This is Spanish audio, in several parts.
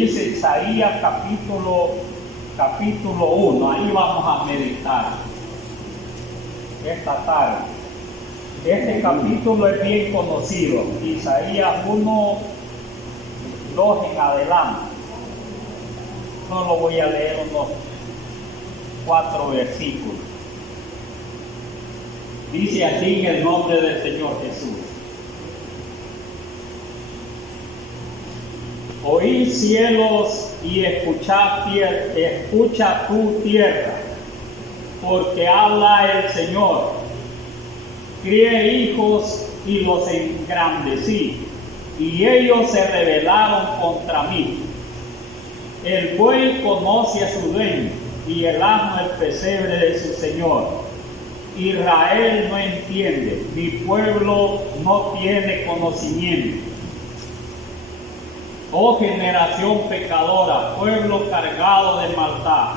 dice Isaías capítulo 1. Ahí vamos a meditar esta tarde. Este capítulo es bien conocido, Isaías 1, 2 en adelante. No lo voy a leer, unos 4 versículos. Dice así en el nombre del Señor Jesús: Oíd cielos y escucha tu tierra, porque habla el Señor. Crié hijos y los engrandecí, y ellos se rebelaron contra mí. El buey conoce a su dueño, y el asno el pesebre de su señor. Israel no entiende, mi pueblo no tiene conocimiento. Oh generación pecadora, pueblo cargado de maldad,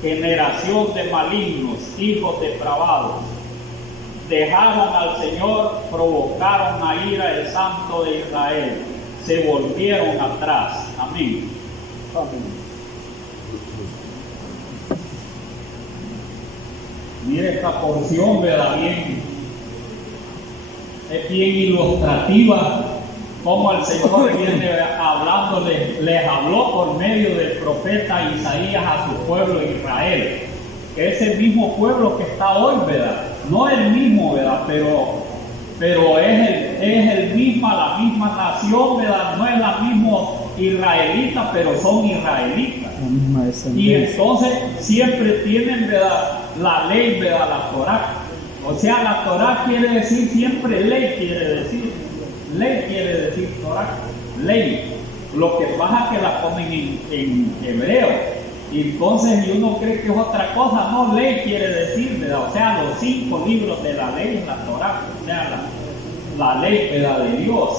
generación de malignos, hijos depravados. Dejaron al Señor, provocaron a ira el Santo de Israel, se volvieron atrás. Amén. Amén. Mire esta porción, ¿verdad? Es bien ilustrativa, como el Señor viene hablando, les habló por medio del profeta Isaías a su pueblo Israel, que es el mismo pueblo que está hoy, ¿verdad? No el mismo, ¿verdad? Pero es la misma nación, ¿verdad? No es la misma israelita, pero son israelitas. Y entonces siempre tienen, ¿verdad?, la ley, ¿verdad?, la Torá. O sea, la Torá quiere decir siempre ley, ley quiere decir Torá, ley. Lo que pasa es que la ponen en hebreo. Y entonces uno cree que es otra cosa. No, ley quiere decir, ¿verdad? O sea, los 5 libros de la ley en la Torá, o sea, la ley, ¿verdad?, de Dios.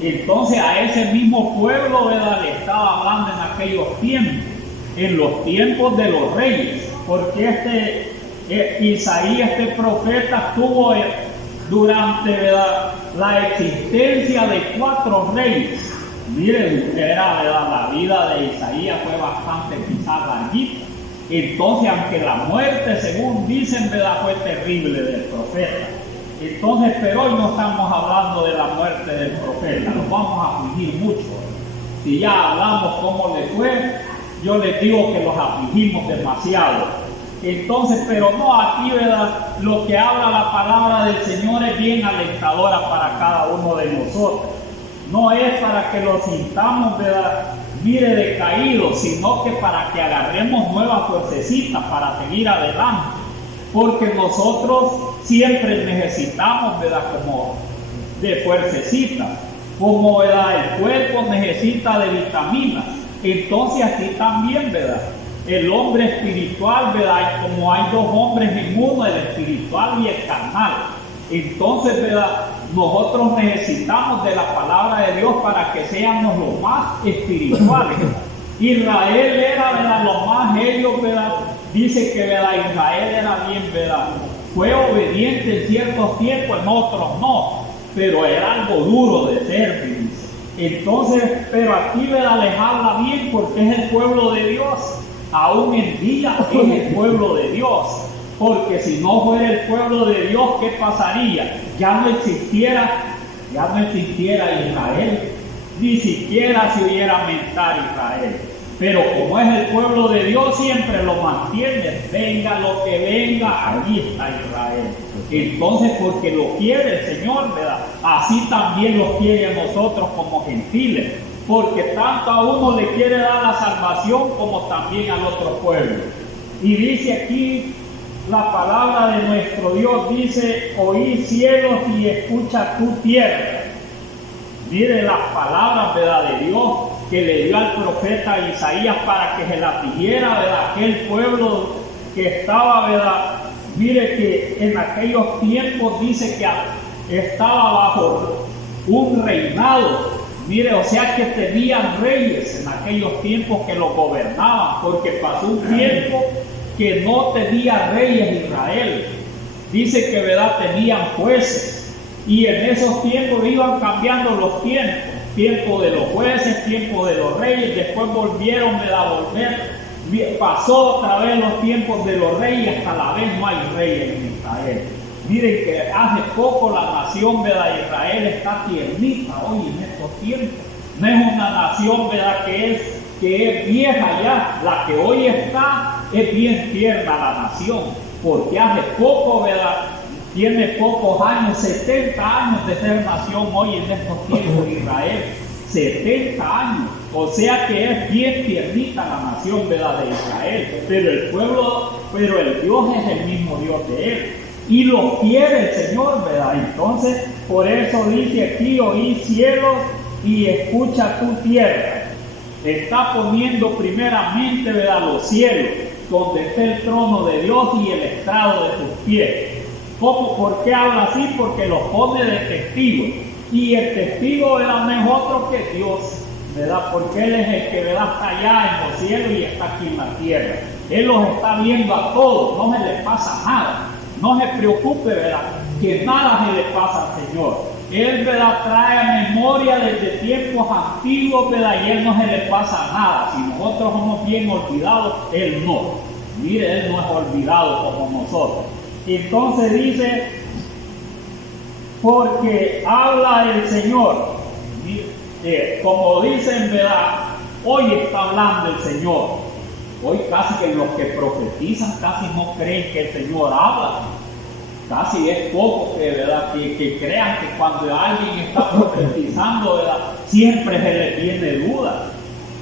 Entonces a ese mismo pueblo, ¿verdad?, le estaba hablando en aquellos tiempos, en los tiempos de los reyes, porque Isaías, este profeta, tuvo durante, ¿verdad?, la existencia de 4 reyes. Miren, ¿verdad?, la vida de Isaías fue bastante quizás larguita. Entonces, aunque la muerte, según dicen, ¿verdad?, fue terrible del profeta. Entonces, pero hoy no estamos hablando de la muerte del profeta, nos vamos a afligir mucho. Si ya hablamos cómo le fue, yo les digo que los afligimos demasiado. Entonces, pero no, aquí, ¿verdad?, lo que habla la palabra del Señor es bien alentadora para cada uno de nosotros. No es para que los sintamos, ¿verdad?, mire, decaídos, sino que para que agarremos nuevas fuercecitas para seguir adelante. Porque nosotros siempre necesitamos, ¿verdad?, como de fuercecitas, como, ¿verdad?, el cuerpo necesita de vitaminas. Entonces aquí también, ¿verdad?, el hombre espiritual, ¿verdad?, como hay 2 hombres en uno, el espiritual y el carnal. Entonces, ¿verdad?, nosotros necesitamos de la palabra de Dios para que seamos los más espirituales. Israel era, ¿verdad?, los más, ellos, ¿verdad?, dice que, ¿verdad?, Israel era bien, ¿verdad?, fue obediente en ciertos tiempos, en otros no, pero era algo duro de ser, dice. Entonces, pero aquí, ¿verdad?, les habla bien porque es el pueblo de Dios. Aún en día es el pueblo de Dios, porque si no fuera el pueblo de Dios, ¿qué pasaría? Ya no existiera Israel, ni siquiera se oyera mentar Israel. Pero como es el pueblo de Dios, siempre lo mantiene. Venga lo que venga, allí está Israel. Entonces, porque lo quiere el Señor, ¿verdad?, así también lo quiere a nosotros como gentiles. Porque tanto a uno le quiere dar la salvación como también al otro pueblo. Y dice aquí la palabra de nuestro Dios, dice: oí cielos y escucha tu tierra. Mire las palabras, ¿verdad?, de Dios que le dio al profeta Isaías para que se la pidiera, ¿verdad?, aquel pueblo que estaba, ¿verdad?, mire que en aquellos tiempos dice que estaba bajo un reinado. Mire, o sea que tenían reyes en aquellos tiempos que los gobernaban, porque pasó un tiempo que no tenía reyes Israel. Dice que, ¿verdad?, tenían jueces, y en esos tiempos iban cambiando los tiempos. tiempo de los jueces, tiempo de los reyes, después volvieron a volver, pasó otra vez los tiempos de los reyes, hasta la vez no hay rey en Israel. Miren que hace poco la nación, ¿verdad? Israel está tiernita hoy en estos tiempos. No es una nación, ¿verdad?, que es vieja ya. La que hoy está es bien tierna la nación, porque hace poco, ¿verdad?, tiene pocos años, 70 años de ser nación hoy en estos tiempos de Israel. 70 años. O sea que es bien tiernita la nación, ¿verdad?, de Israel. Pero el pueblo, pero el Dios es el mismo Dios de él. Y lo quiere el Señor, ¿verdad? Entonces, por eso dice aquí: oí cielos y escucha tu tierra. Está poniendo primeramente, ¿verdad?, los cielos, donde está el trono de Dios y el estrado de sus pies. ¿Cómo? ¿Por qué habla así? Porque los pone de testigo. Y el testigo, ¿verdad?, no es otro que Dios, ¿verdad? Porque Él es el que, ¿verdad?, está allá en los cielos y está aquí en la tierra. Él los está viendo a todos, no se les pasa nada. No se preocupe, ¿verdad?, que nada se le pasa al Señor. Él, ¿verdad?, trae a memoria desde tiempos antiguos, ¿verdad?, y Él no se le pasa nada. Si nosotros somos bien olvidados, Él no. Mire, Él no es olvidado como nosotros. Entonces dice: porque habla el Señor. Como dicen, ¿verdad?, hoy está hablando el Señor. Hoy casi que los que profetizan casi no creen que el Señor habla. Casi es poco que, ¿verdad?, que crean que cuando alguien está profetizando, ¿verdad?, siempre se les viene duda.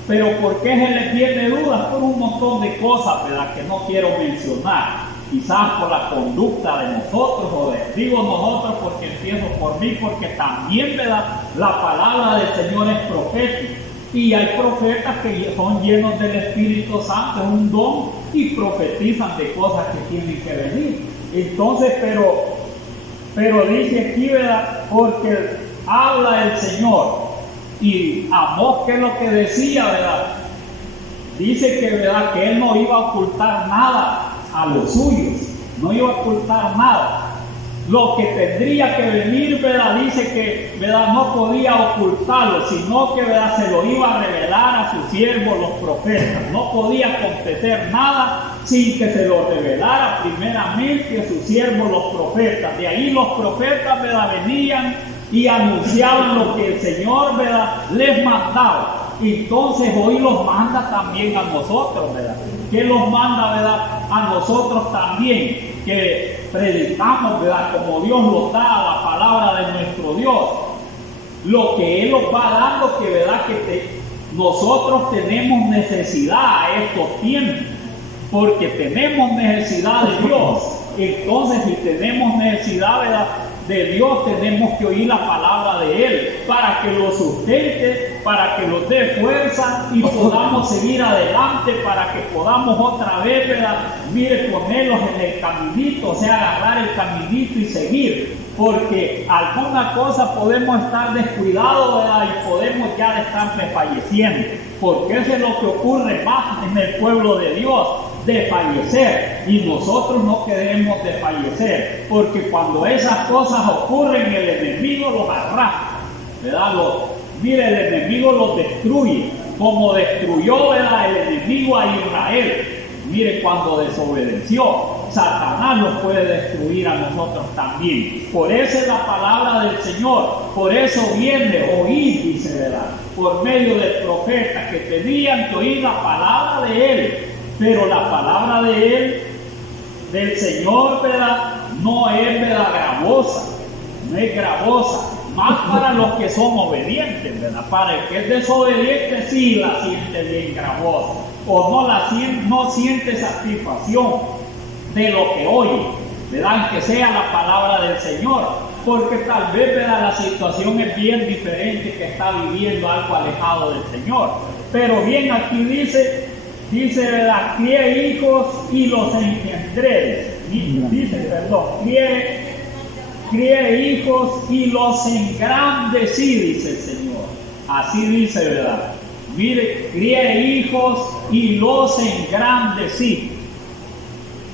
Pero ¿por qué se les viene duda? Por un montón de cosas, ¿verdad?, que no quiero mencionar. Quizás por la conducta de nosotros, o digo nosotros porque empiezo por mí, porque también, ¿verdad?, la palabra del Señor es profética. Y hay profetas que son llenos del Espíritu Santo, es un don, y profetizan de cosas que tienen que venir. Entonces, pero dice aquí, ¿verdad?, porque habla el Señor. Y Amós, ¿qué es lo que decía, verdad? Dice que, ¿verdad?, que Él no iba a ocultar nada a los suyos, no iba a ocultar nada. Lo que tendría que venir, ¿verdad?, dice que, ¿verdad?, no podía ocultarlo, sino que, ¿verdad?, se lo iba a revelar a sus siervos los profetas. No podía acontecer nada sin que se lo revelara primeramente a sus siervos los profetas. De ahí los profetas, ¿verdad?, venían y anunciaban lo que el Señor, ¿verdad?, les mandaba. Entonces hoy los manda también a nosotros, ¿verdad? ¿Qué los manda, verdad?, a nosotros también? Que predicamos, ¿verdad?, como Dios nos da la palabra de nuestro Dios. Lo que Él nos va dando, que, ¿verdad?, que nosotros tenemos necesidad a estos tiempos, porque tenemos necesidad de Dios. Entonces, si tenemos necesidad, ¿verdad?, de Dios, tenemos que oír la palabra de Él para que lo sustente, para que nos dé fuerza y podamos seguir adelante, para que podamos otra vez, ¿verdad?, mire, ponerlos en el caminito, o sea, agarrar el caminito y seguir, porque alguna cosa podemos estar descuidados, ¿verdad?, y podemos ya estar desfalleciendo, porque eso es lo que ocurre más en el pueblo de Dios, de fallecer, y nosotros no queremos desfallecer, porque cuando esas cosas ocurren, el enemigo los arrastra, ¿verdad? Mire, el enemigo los destruye, como destruyó, ¿verdad?, el enemigo a Israel. Mire, cuando desobedeció, Satanás los puede destruir a nosotros también. Por eso es la palabra del Señor, por eso viene oír, dice, ¿verdad?, por medio del profeta, que tenían que oír la palabra de Él. Pero la palabra de Él, del Señor, ¿verdad?, no es, ¿verdad?, gravosa, no es gravosa, más para los que son obedientes, ¿verdad? Para el que es desobediente sí la siente bien gravosa, o no siente satisfacción de lo que oye, ¿verdad?, aunque sea la palabra del Señor, porque tal vez, ¿verdad?, la situación es bien diferente, que está viviendo algo alejado del Señor. Pero bien, aquí dice, ¿verdad?, crié hijos y los engendré. Crié hijos y los engrandecí, dice el Señor. Así dice, ¿verdad? Mire, crié hijos y los engrandecí.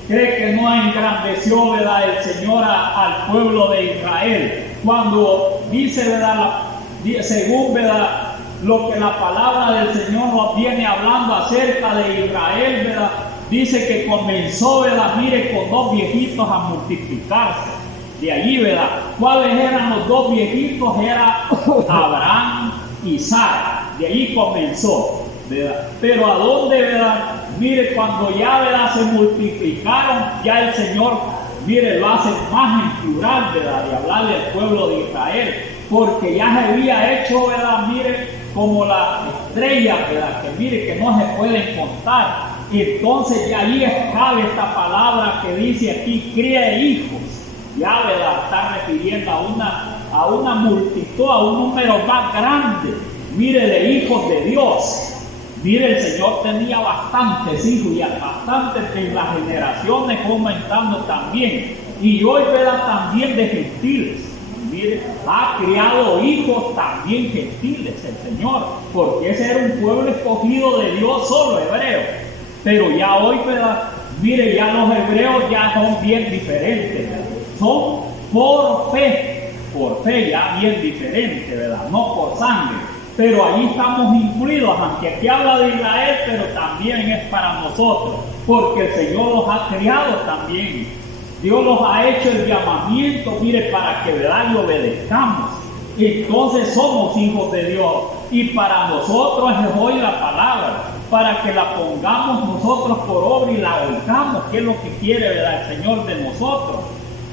¿Cree que no engrandeció, verdad, el Señor al pueblo de Israel? Cuando dice, ¿verdad?, según, ¿verdad?, lo que la palabra del Señor nos viene hablando acerca de Israel, ¿verdad?, dice que comenzó, ¿verdad?, mire, con dos viejitos a multiplicarse. De allí, ¿verdad?, ¿cuáles eran los dos viejitos? Era Abraham y Sara. De allí comenzó, ¿verdad? Pero ¿a dónde, verdad? Mire, cuando ya, ¿verdad?, se multiplicaron, ya el Señor, mire, lo hace más en plural, ¿verdad?, de hablarle al pueblo de Israel, porque ya se había hecho, ¿verdad?, mire, como las estrellas, ¿verdad?, que mire, que no se pueden contar. Entonces ya ahí cabe esta palabra que dice aquí, cría hijos. Ya, ¿verdad?, está refiriendo a una multitud, a un número más grande, mire, de hijos de Dios. Mire, el Señor tenía bastantes hijos y bastantes de las generaciones aumentando también. Y hoy, ¿verdad?, también de gentiles. Mire, ha criado hijos también gentiles el Señor, porque ese era un pueblo escogido de Dios solo, hebreo. Pero ya hoy, ¿verdad?, mire, ya los hebreos ya son bien diferentes, ¿verdad? Son por fe ya bien diferentes, ¿verdad?, no por sangre. Pero ahí estamos incluidos, aunque aquí habla de Israel, pero también es para nosotros, porque el Señor los ha criado también. Dios los ha hecho el llamamiento, mire, para que, ¿verdad?, le obedezcamos. Entonces somos hijos de Dios, y para nosotros es hoy la palabra, para que la pongamos nosotros por obra y la oigamos, que es lo que quiere, ¿verdad?, el Señor de nosotros.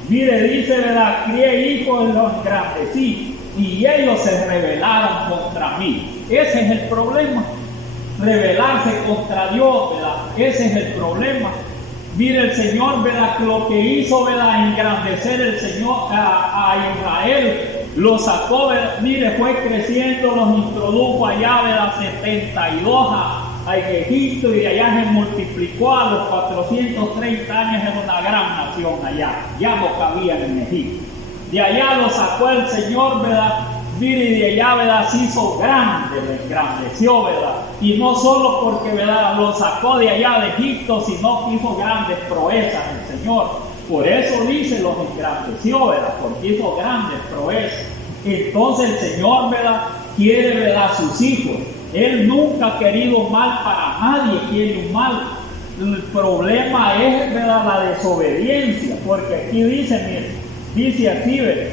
Mire, dice, ¿verdad?, crié hijos y los engrandecí, y ellos se rebelaron contra mí. Ese es el problema, rebelarse contra Dios, ¿verdad? Ese es el problema. Mire, el Señor, ¿verdad?, que lo que hizo, ¿verdad?, engrandecer el Señor a Israel, lo sacó, ¿verdad?, mire, fue creciendo, los introdujo allá, ¿verdad?, 72 a Egipto, y de allá se multiplicó a los 430 años en una gran nación allá, ya no cabían en Egipto. De allá lo sacó el Señor, ¿verdad? Mire, y de allá, ¿verdad?, se hizo grande, lo engrandeció, ¿verdad? Y no solo porque, ¿verdad?, lo sacó de allá de Egipto, sino que hizo grandes proezas el Señor. Por eso dice, los engrandeció, ¿verdad?, porque hizo grandes proezas. Entonces el Señor, ¿verdad?, quiere, ¿verdad?, a sus hijos. Él nunca ha querido mal para nadie, quiere un mal. El problema es, ¿verdad?, la desobediencia, porque aquí dice, mire, dice así, ¿verdad?,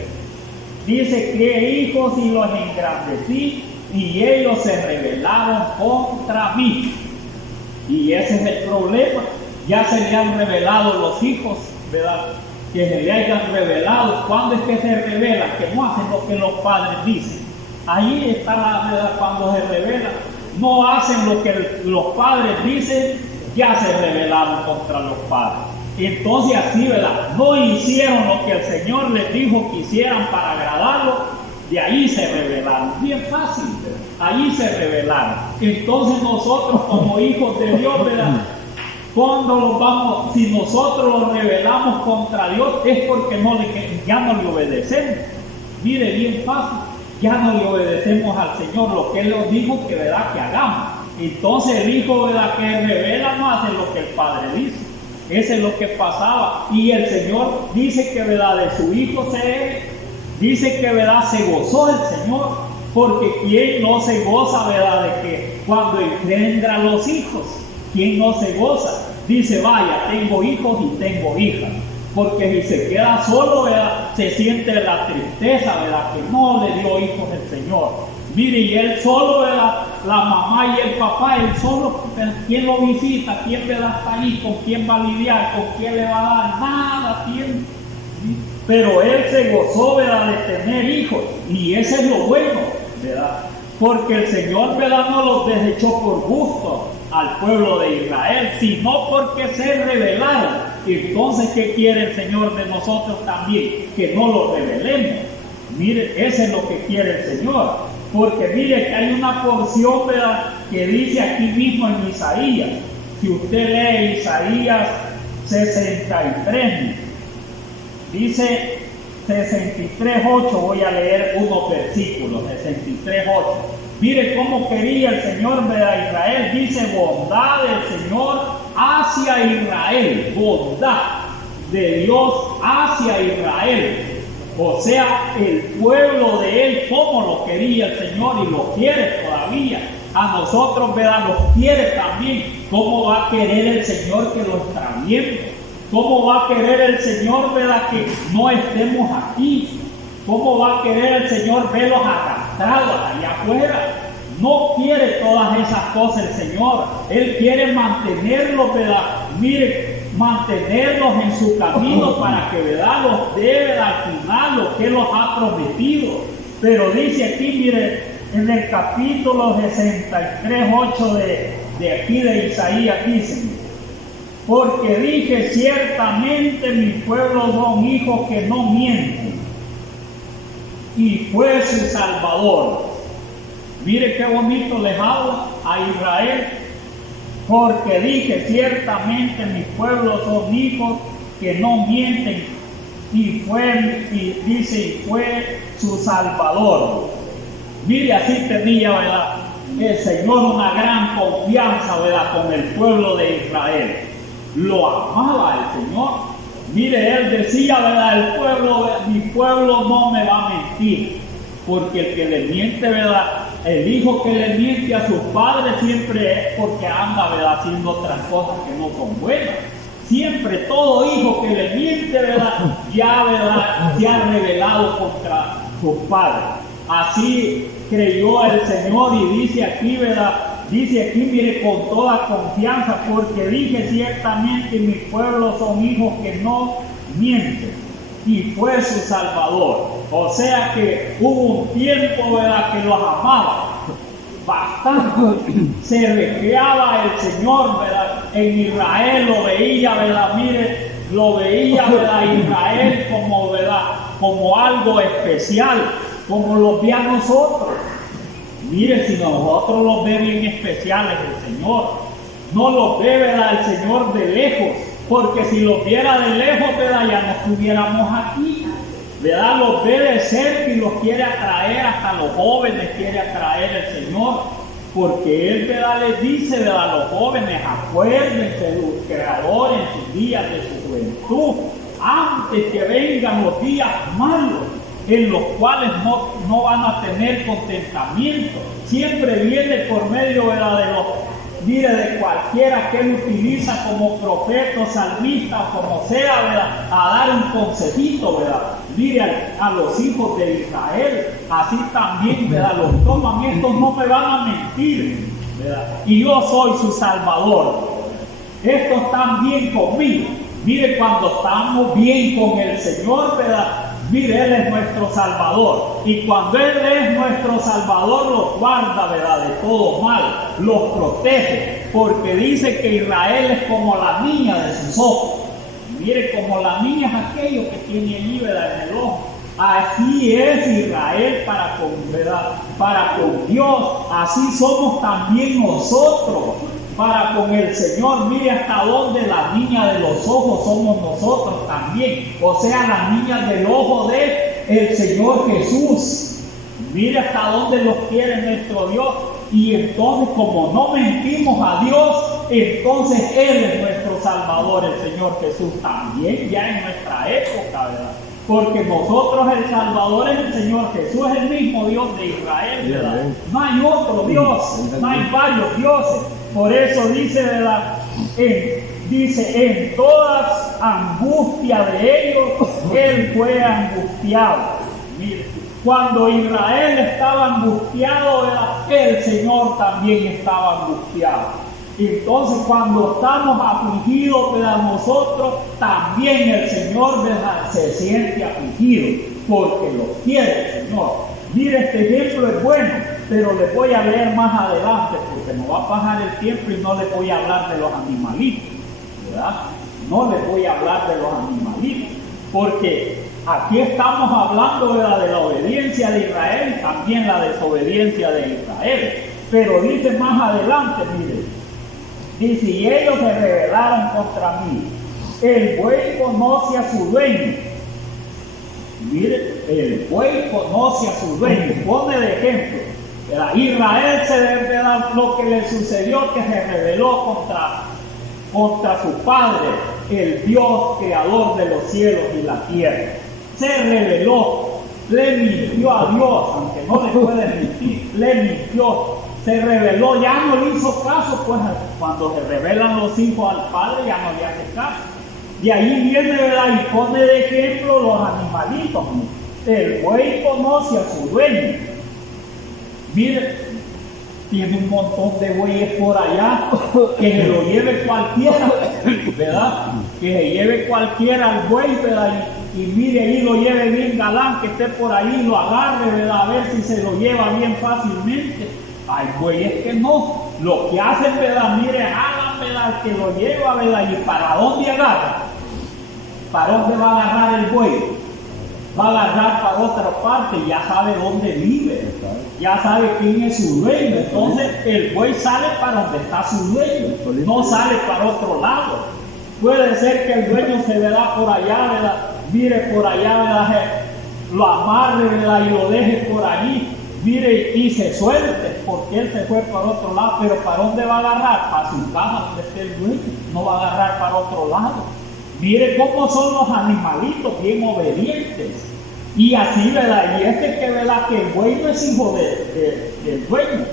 dice, crié hijos y los engrandecí, y ellos se rebelaron contra mí. Y ese es el problema. Ya se le han revelado los hijos, ¿verdad?, que se le hayan revelado. ¿Cuándo es que se revelan? Que no hacen lo que los padres dicen. Ahí está la verdad, cuando se revelan, no hacen lo que los padres dicen, ya se rebelaron contra los padres. Entonces así, ¿verdad?, no hicieron lo que el Señor les dijo que hicieran para agradarlo, de ahí se rebelaron. Bien fácil, ¿verdad?, ahí se rebelaron. Entonces nosotros como hijos de Dios, ¿verdad?, si nosotros los rebelamos contra Dios, es porque ya no le obedecemos. Mire, bien fácil, ya no le obedecemos al Señor lo que Él nos dijo que, ¿verdad?, que hagamos. Entonces el hijo, ¿verdad?, que revela no hace lo que el padre dice. Eso es lo que pasaba. Y el Señor dice que, ¿verdad?, de su hijo dice que, ¿verdad?, se gozó el Señor, porque ¿quién no se goza, ¿verdad?, de que cuando engendra los hijos? ¿Quién no se goza? Dice, vaya, tengo hijos y tengo hijas. Porque si se queda solo, ¿verdad?, se siente la tristeza, ¿verdad?, que no le dio hijos el Señor. Mire, y él solo, ¿verdad?, la mamá y el papá, él solo, ¿quién lo visita? ¿Quién, ¿verdad?, está ahí? ¿Con quién va a lidiar? ¿Con quién le va a dar? Nada tiene. Pero él se gozó, ¿verdad?, de tener hijos. Y ese es lo bueno, ¿verdad? Porque el Señor, ¿verdad?, no los desechó por gusto al pueblo de Israel, sino porque se rebelaron. Entonces, ¿qué quiere el Señor de nosotros también? Que no lo rebelemos. Mire, eso es lo que quiere el Señor. Porque mire que hay una porción, ¿verdad?, que dice aquí mismo en Isaías. Si usted lee Isaías 63, dice 63:8, voy a leer unos versículos, 63:8. Mire cómo quería el Señor, ¿verdad?, Israel. Dice, bondad del Señor hacia Israel, bondad de Dios hacia Israel. O sea, el pueblo de él, como lo quería el Señor y lo quiere todavía. A nosotros, ¿verdad? Los quiere también. ¿Cómo va a querer el Señor que lo extraviemos? ¿Cómo va a querer el Señor, verdad, que no estemos aquí? ¿Cómo va a querer el Señor verlos arrastrados allá afuera? No quiere todas esas cosas el Señor. Él quiere mantenerlos, ¿verdad? Mire, mantenerlos en su camino para que, ¿verdad?, los dé al final lo que Él los ha prometido. Pero dice aquí, mire, en el capítulo 63:8 de aquí de Isaías, dice: porque dije, ciertamente mi pueblo son hijos que no mienten, y fue su Salvador. Mire qué bonito les habla a Israel. Porque dije, ciertamente mis pueblos son hijos que no mienten, y fue su Salvador. Mire, así tenía, ¿verdad?, el Señor una gran confianza, ¿verdad?, con el pueblo de Israel. Lo amaba el Señor. Mire, Él decía, ¿verdad?, mi pueblo no me va a mentir, porque el que le miente, ¿verdad?, el hijo que le miente a sus padres siempre es porque anda, ¿verdad?, haciendo otras cosas que no son buenas. Siempre todo hijo que le miente, ¿verdad?, ya, ¿verdad?, se ha rebelado contra sus padres. Así creyó el Señor, y dice aquí, ¿verdad?, dice aquí, mire, con toda confianza, porque dije, ciertamente mis pueblos son hijos que no mienten, y fue su Salvador. O sea que hubo un tiempo, ¿verdad?, que los amaba bastante. Se recreaba el Señor, ¿verdad?, en Israel, lo veía, ¿verdad?, mire, lo veía, ¿verdad?, Israel como, ¿verdad?, como algo especial, como los ve a nosotros. Mire, si nosotros los ve bien especiales el Señor, no los ve, ¿verdad?, el Señor de lejos, porque si los viera de lejos, ¿verdad?, ya no estuviéramos aquí, ¿verdad? Los ve de cerca y los quiere atraer, hasta los jóvenes quiere atraer el Señor, porque Él, ¿verdad?, les dice, ¿verdad?, a los jóvenes, acuérdense de su Creador en sus días de su juventud, antes que vengan los días malos, en los cuales no van a tener contentamiento. Siempre viene por medio, ¿verdad?, de cualquiera que Él utiliza como profeta, salmista, como sea, ¿verdad?, a dar un consejito, ¿verdad? Mire, a los hijos de Israel, así también, ¿verdad?, los toman. Estos no me van a mentir, ¿verdad?, y yo soy su Salvador. Estos están bien conmigo. Mire, cuando estamos bien con el Señor, ¿verdad?, mire, Él es nuestro Salvador. Y cuando Él es nuestro Salvador, los guarda, ¿verdad?, de todo mal, los protege. Porque dice que Israel es como la niña de sus ojos. Mire, como la niña es aquello que tiene allí, ¿verdad?, en el ojo. Así es Israel para con, ¿verdad?, para con Dios. Así somos también nosotros para con el Señor. Mire hasta dónde la niña de los ojos somos nosotros también. O sea, la niña del ojo de el Señor Jesús. Mire hasta dónde los quiere nuestro Dios. Y entonces, como no mentimos a Dios, entonces Él es nuestro Salvador, el Señor Jesús, también ya en nuestra época, ¿verdad? Porque nosotros, el Salvador es el Señor Jesús, es el mismo Dios de Israel, ¿verdad? No hay otro Dios, no hay varios dioses. Por eso dice, ¿verdad?, en todas angustias de ellos, Él fue angustiado. Mire, cuando Israel estaba angustiado, ¿verdad?, el Señor también estaba angustiado. Entonces, cuando estamos afligidos, ¿verdad?, nosotros también el Señor, ¿verdad?, se siente afligido, porque lo quiere el Señor. Mire, este ejemplo es bueno, pero les voy a leer más adelante, porque nos va a pasar el tiempo y no les voy a hablar de los animalitos, ¿verdad? No les voy a hablar de los animalitos, porque aquí estamos hablando, ¿verdad?, de la obediencia de Israel y también la desobediencia de Israel. Pero dice más adelante, mire, dice, y ellos se rebelaron contra mí. El buey conoce a su dueño. Mire, el buey conoce a su dueño. Pone de ejemplo, ¿verdad? Israel se debe dar lo que le sucedió, que se rebeló contra su padre, el Dios creador de los cielos y la tierra. se rebeló, le mintió a Dios, aunque no le puede mentir, le mintió, se rebeló, ya no le hizo caso, pues cuando se rebelan los hijos al padre ya no le hace caso. Y ahí viene, ¿verdad? Y pone de ejemplo los animalitos. El buey conoce a su dueño. Mire, tiene un montón de bueyes por allá, que se lo lleve cualquiera, ¿verdad? Que se lleve cualquiera al buey, ¿verdad? Y mire ahí, lo lleve bien galán, que esté por ahí, lo agarre, ¿verdad? A ver si se lo lleva bien fácilmente. Hay bueyes que no, lo que hacen, ¿verdad? Mire, hagan, ¿verdad? Que lo lleva, ¿verdad? ¿Y para dónde agarra? ¿Para dónde va a agarrar el buey? Va a agarrar para otra parte, ya sabe dónde vive, ya sabe quién es su dueño. Entonces el buey sale para donde está su dueño, no sale para otro lado. Puede ser que el dueño se verá por allá, ¿verdad? Mire por allá, ¿verdad? Lo amarre, ¿verdad? Y lo deje por allí, mire, y se suelte, porque él se fue para otro lado. Pero ¿para dónde va a agarrar? Para su casa donde esté el dueño, no va a agarrar para otro lado. Mire cómo son los animalitos, bien obedientes. Y así, ¿verdad? Y que, ¿verdad? Que el buey no es hijo del dueño,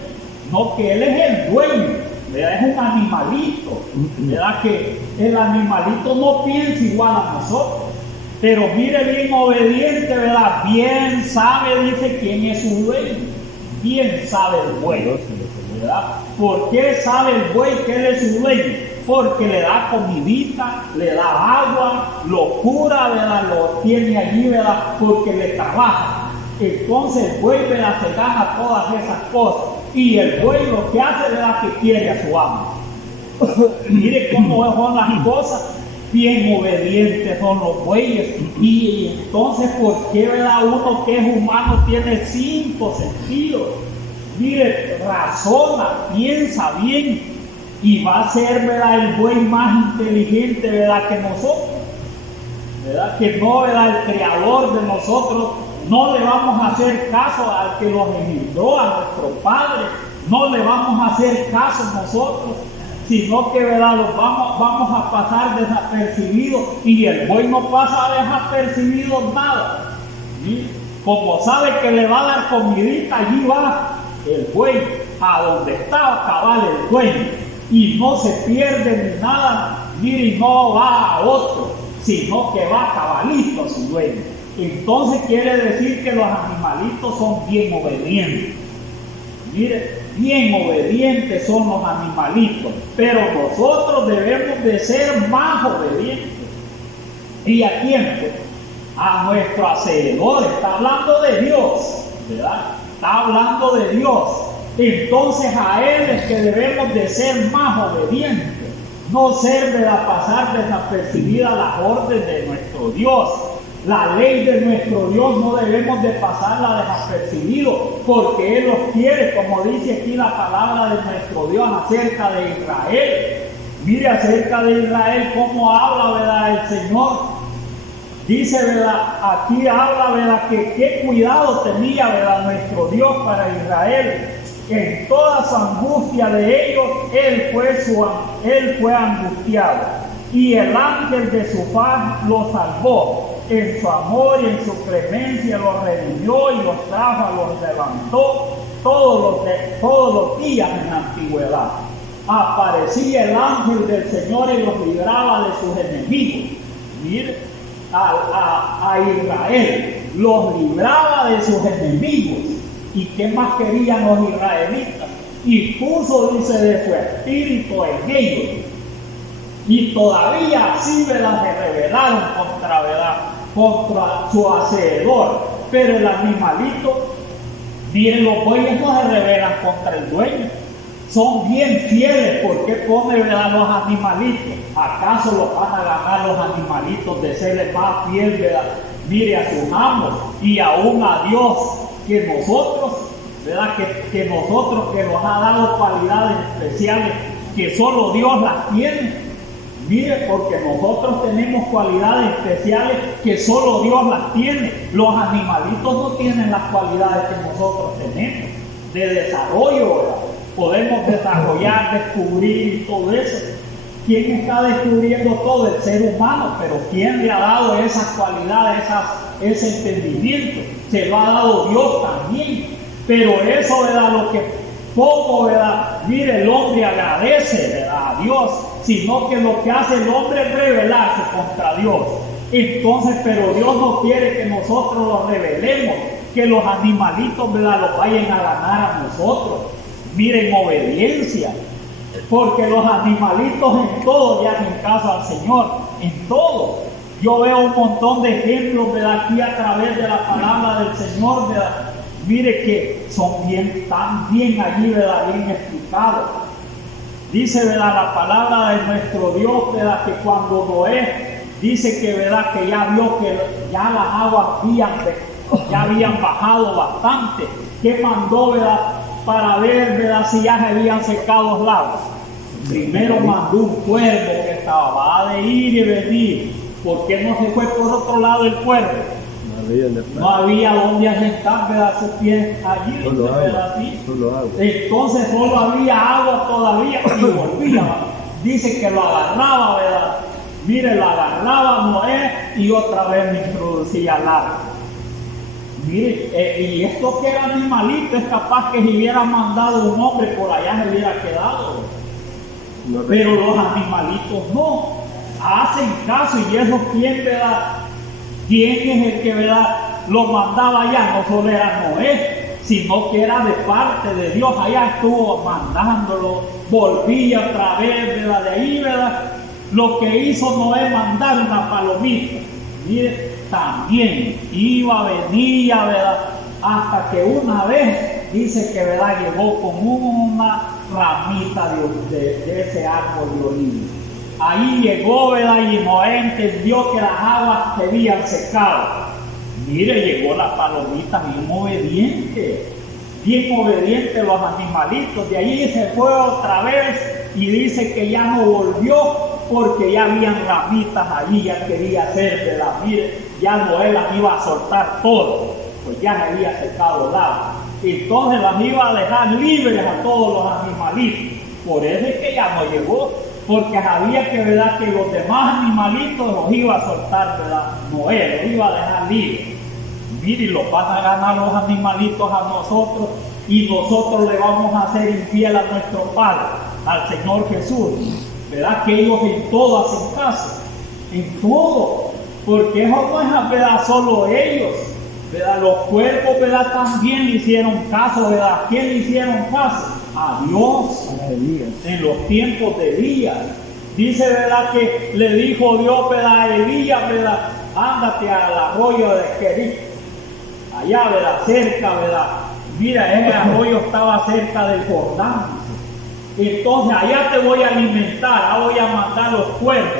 no, que él es el dueño, ¿verdad? Es un animalito, ¿verdad? Que el animalito no piensa igual a nosotros. Pero mire, bien obediente, ¿verdad? Bien sabe, dice, quién es su dueño. Bien sabe el buey, ¿verdad? ¿Por qué sabe el buey que él es su dueño? Porque le da comidita, le da agua, lo cura, ¿verdad? Lo tiene allí, ¿verdad? Porque le trabaja. Entonces el buey, ¿verdad? Se gana todas esas cosas. Y el buey lo que hace, ¿verdad? Que quiere a su amo. Mire cómo son las cosas. Bien obedientes son los bueyes. Y entonces, ¿por qué, verdad? Uno que es humano tiene 5 sentidos. Mire, razona, piensa bien. Y va a ser, ¿verdad? El buey más inteligente, ¿verdad? Que nosotros, ¿verdad? Que no, ¿verdad? El creador de nosotros, no le vamos a hacer caso al que nos engendró, a nuestro Padre, no le vamos a hacer caso nosotros, sino que, ¿verdad? Los vamos a pasar desapercibidos, y el buey no pasa desapercibido nada. ¿Sí? Como sabe que le va a dar comidita, allí va el buey a donde está cabal el dueño. Y no se pierde ni nada, mire, no va a otro, sino que va cabalito a su dueño. Entonces quiere decir que los animalitos son bien obedientes. Mire, bien obedientes son los animalitos, pero nosotros debemos de ser más obedientes. ¿Y a quién? A nuestro Hacedor. Está hablando de Dios, ¿verdad? Está hablando de Dios. Entonces a Él es que debemos de ser más obedientes, no ser, ¿verdad? Pasar desapercibida las órdenes de nuestro Dios. La ley de nuestro Dios no debemos de pasarla desapercibido, porque Él los quiere, como dice aquí la palabra de nuestro Dios acerca de Israel. Mire acerca de Israel cómo habla, ¿verdad? El Señor dice, ¿verdad? Aquí habla, ¿verdad? Que qué cuidado tenía, ¿verdad? Nuestro Dios para Israel. En toda su angustia de ellos, Él fue angustiado. Y el ángel de su paz los salvó. En su amor y en su clemencia los redimió y los trajo, los levantó todos los días en la antigüedad. Aparecía el ángel del Señor y los libraba de sus enemigos. Mire, a Israel los libraba de sus enemigos. ¿Y qué más querían los israelitas? Y puso, dice, de su espíritu en ellos. Y todavía así, ¿verdad? Se rebelaron contra, ¿verdad? Contra su Hacedor. Pero el animalito, bien, los bueyes no se rebelan contra el dueño. Son bien fieles. ¿Por qué pone, ¿verdad? Los animalitos? ¿Acaso los van a ganar los animalitos de serles más fieles, ¿verdad? Mire, a sus amos y aún a Dios, que nosotros, ¿verdad? Que nosotros, que nos ha dado cualidades especiales que solo Dios las tiene. Mire, porque nosotros tenemos cualidades especiales que solo Dios las tiene. Los animalitos no tienen las cualidades que nosotros tenemos de desarrollo, ¿verdad? Podemos desarrollar, descubrir y todo eso. ¿Quién está descubriendo todo? El ser humano, pero ¿quién le ha dado esas cualidades, ese entendimiento? Se lo ha dado Dios también. Pero eso, ¿verdad? Lo que poco, ¿verdad? Mire, el hombre agradece, ¿verdad? A Dios, sino que lo que hace el hombre es rebelarse contra Dios. Entonces, pero Dios no quiere que nosotros los rebelemos, que los animalitos, ¿verdad?, los vayan a ganar a nosotros. Miren, obediencia. Porque los animalitos en todo le hacen caso al Señor, en todo. Yo veo un montón de ejemplos, ¿verdad?, aquí a través de la palabra del Señor, ¿verdad? Mire que son tan bien allí, ¿verdad?, bien explicados. Dice, ¿verdad?, la palabra de nuestro Dios, ¿verdad?, que cuando Noé dice que, ¿verdad?, que ya vio que ya las aguas ya habían bajado bastante, que mandó, ¿verdad?, para ver, ¿verdad?, si ya se habían secado los lagos. Primero mandó un cuervo que estaba de ir y venir. ¿Por qué no se fue por otro lado el cuervo? No había donde asentar, ¿verdad?, sus pies allí, ¿verdad? Entonces solo había agua todavía y volvía. Dice que lo agarraba, ¿verdad? Mire, lo agarraba Noé y otra vez me introducía al agua. Mire, y esto que era animalito es capaz que si hubiera mandado un hombre por allá se hubiera quedado. Pero los animalitos no, hacen caso. Y eso, ¿quién, verdad? ¿Quién es el que, verdad, los mandaba allá? No solo era Noé, sino que era de parte de Dios. Allá estuvo mandándolo, volvía otra vez, ¿verdad? De ahí, ¿verdad? Lo que hizo Noé, mandar una palomita. Mire, también iba, venía, ¿verdad? Hasta que una vez dice que, ¿verdad?, llegó con una ramita de ese árbol de olivo. Ahí llegó, ¿verdad?, y Noé entendió que las aguas se habían secado. Mire, llegó la palomita bien obediente los animalitos. De ahí se fue otra vez y dice que ya no volvió porque ya habían ramitas allí, ya quería hacer, ¿verdad? Mire, ya Noé las iba a soltar todo, pues ya se había secado el agua. Entonces las iba a dejar libres a todos los animalitos. Por eso es que ya no llegó, porque sabía que, ¿verdad?, que los demás animalitos los iba a soltar, ¿verdad? Noé los iba a dejar libres. Mire, los van a ganar los animalitos a nosotros y nosotros le vamos a hacer infiel a nuestro Padre, al Señor Jesús. ¿Verdad? Que ellos en todo hacen caso, en todo, porque eso no es, ¿verdad?, solo ellos, ¿verdad? Los cuerpos, ¿verdad?, también le hicieron caso, ¿verdad? ¿A quién le hicieron caso? A Dios, en los tiempos de Elías. Dice, ¿verdad?, que le dijo Dios, ¿verdad?, a Elías, ¿verdad?, ándate al arroyo de Kerit, allá, ¿verdad?, cerca, ¿verdad? Mira, ese arroyo estaba cerca del Jordán. Entonces allá te voy a alimentar, voy a mandar los cuervos.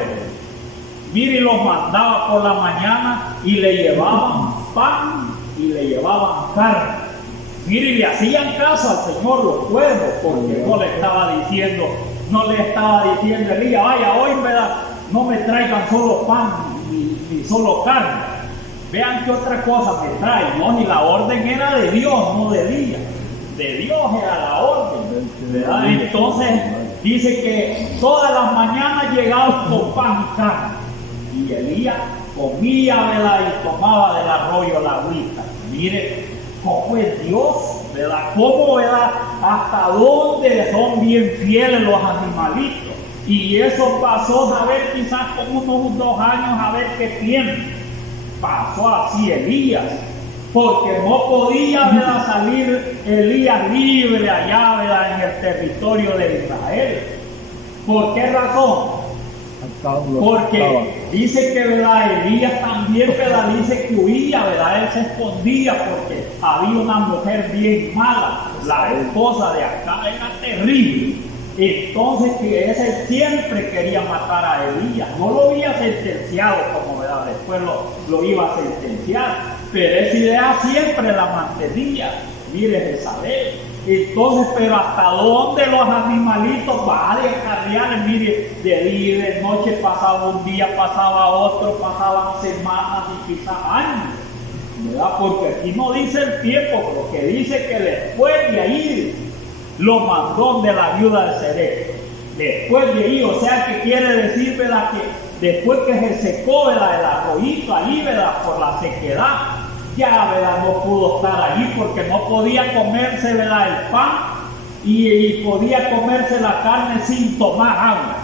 Mire, los mandaba por la mañana y le llevaban pan y le llevaban carne. Mire, le hacían caso al Señor los cuervos, porque no le estaba diciendo Elías, vaya, hoy, ¿verdad?, no me traigan solo pan ni solo carne. Vean qué otra cosa me traen, ¿no? Y la orden era de Dios, no de Elías. De Dios era la orden, ¿verdad? Entonces dice que todas las mañanas llegaban con pan y carne, y Elías comía, ¿verdad?, y tomaba del arroyo la agüita. Mire cómo es Dios, ¿verdad? Cómo, ¿verdad?, hasta dónde son bien fieles los animalitos. Y eso pasó, a ver, quizás como unos 2 años, a ver qué tiempo. Pasó así Elías, porque no podía, ¿verdad?, salir Elías libre allá, ¿verdad?, en el territorio de Israel. ¿Por qué razón? Porque dice que, ¿verdad?, Elías también, ¿verdad?, dice que huía, ¿verdad?, él se escondía porque había una mujer bien mala, la esposa de acá era terrible. Entonces que ese siempre quería matar a Elías, no lo había sentenciado como, ¿verdad?, después lo iba a sentenciar, pero esa idea siempre la mantenía. Mire, Jezabel. Entonces, pero hasta dónde los animalitos van a descarriar, mire, de día y de noche, pasaba un día, pasaba otro, pasaban semanas y quizás años, ¿verdad? Porque aquí no dice el tiempo, pero que dice que después de ahí lo mandó de la viuda de Serepta. Después de ahí, o sea que quiere decir, ¿verdad?, que después que se secó, ¿verdad?, el arroyito ahí, ¿verdad?, por la sequedad, ya, ¿verdad?, no pudo estar allí porque no podía comerse, ¿verdad?, el pan y podía comerse la carne sin tomar agua.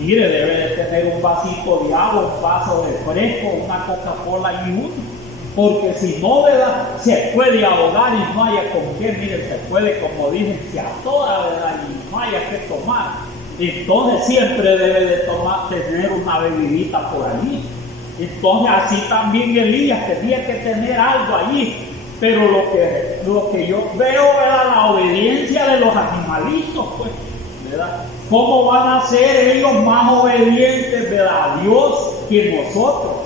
Mire, debe de tener un vasito de agua, un vaso de fresco, una Coca-Cola y uno. Porque si no, ¿verdad?, se puede ahogar y no haya con qué. Miren, se puede, como dicen, se atora, ¿verdad?, y no haya que tomar. Entonces siempre debe de tener una bebidita por allí. Entonces así también Elías tenía que tener algo allí. Pero lo que yo veo era la obediencia de los animalitos, pues, ¿verdad? ¿Cómo van a ser ellos más obedientes, ¿verdad?, a Dios que nosotros?